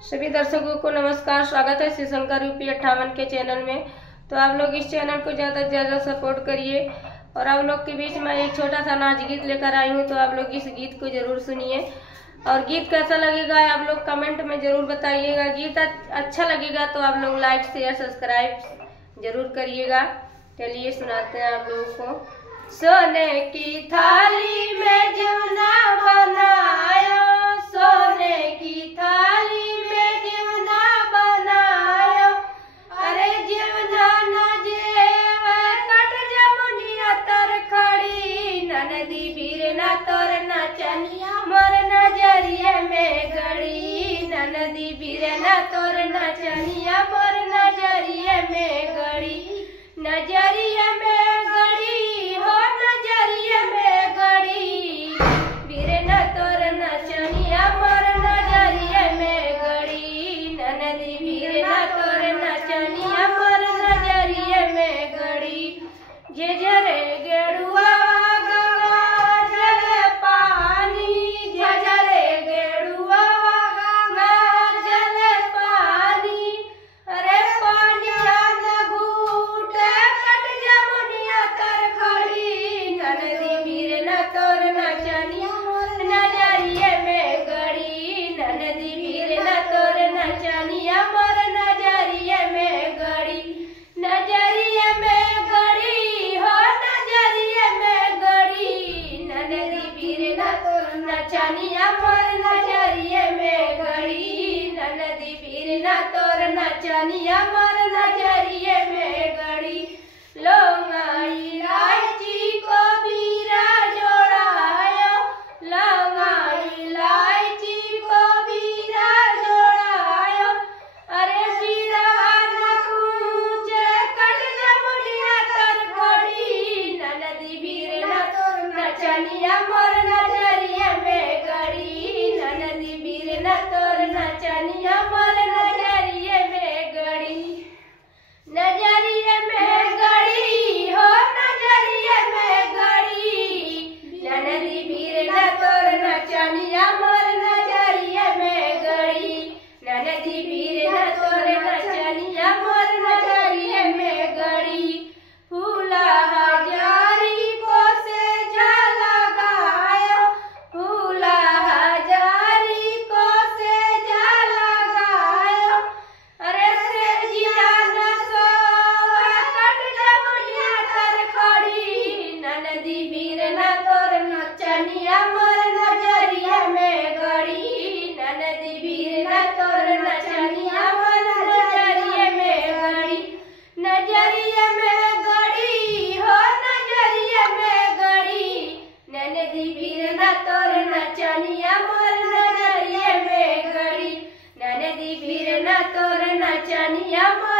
सभी दर्शकों को नमस्कार, स्वागत है श्री शंकर यूपी 58 के चैनल में। तो आप लोग इस चैनल को ज़्यादा से ज़्यादा सपोर्ट करिए। और आप लोग के बीच में एक छोटा सा नाच गीत लेकर आई हूँ, तो आप लोग इस गीत को जरूर सुनिए। और गीत कैसा लगेगा आप लोग कमेंट में जरूर बताइएगा। गीत अच्छा लगेगा तो आप लोग लाइक शेयर सब्सक्राइब जरूर करिएगा। चलिए सुनाते हैं आप लोगों को। सोने की थाली में जमुना बनायो, सोने की थाली में जमुना बनायो। अरे जमुना न जेव कट जमुनिया तर खड़ी, ननदी बीर न तोर नचनिया मोर नजरिए में गड़ी। ननदी बीर न तोर नचनिया मोर नजरिए में गड़ी। नजरिए में गड़ी हो नजरिए में गड़ी, बीर न तोर नचनिया मोर नजरिए में गड़ी। ननदी बीर न तोर नचनिया मोर नजरिए में गड़ी। झझरे गेड़ुआ गंगा जल पानी, झझरे गेड़ुआ गंगा जल पानी। अरे पानिया न घूटे कट जमुनिया तर खड़ी, ननदी बीर न तोर नचनिया मोर नजरिए में गड़ी। ननदी बीर न तोर नचनिया मोर नजरिए में गड़ी। नजरिए में गड़ी हो नजरिए में गड़ी, ननदी बीर न तोर नचनिया मोर नजरिए में गड़ी। ननदी बीर न तोर नचनिया मोर नजरिए में गड़ी। लौंगा इलायची को बीरा जोड़ायो, लौंगा इलायची को बीरा जोड़ायो। अरे बीरा न कूचे कट जमुनिया तर खड़ी, ननदी बीर न तोर नचनिया मोर नजरिए में गड़ी। ननदी बीर न तोर नचनिया मोर नजरिए में गड़ी। नजरिए में गड़ी हो नजरिए में गड़ी, ननदी बीर न तोर नचनिया मोर नजरिए में गड़ी। ननदी बीर न तोर नचनिया मोर नजरिए में गड़ी। फूला हजारी को से जाला गायो, फूला हजारी को से जाला गायो। अरे से जिया न सोए कट जमुनिया तर खड़ी, ननदी बीर न तोर नचनिया मोर नजरिए में गड़ी। ननदी बीर न तोर नचनिया मोर नजरिए में गड़ी। नजरिए में गड़ी हो नजरिए में गड़ी, ननदी बीर न तोर नचनिया मोर नजरिए में गड़ी। ननदी बीर न तोर नचनिया मोर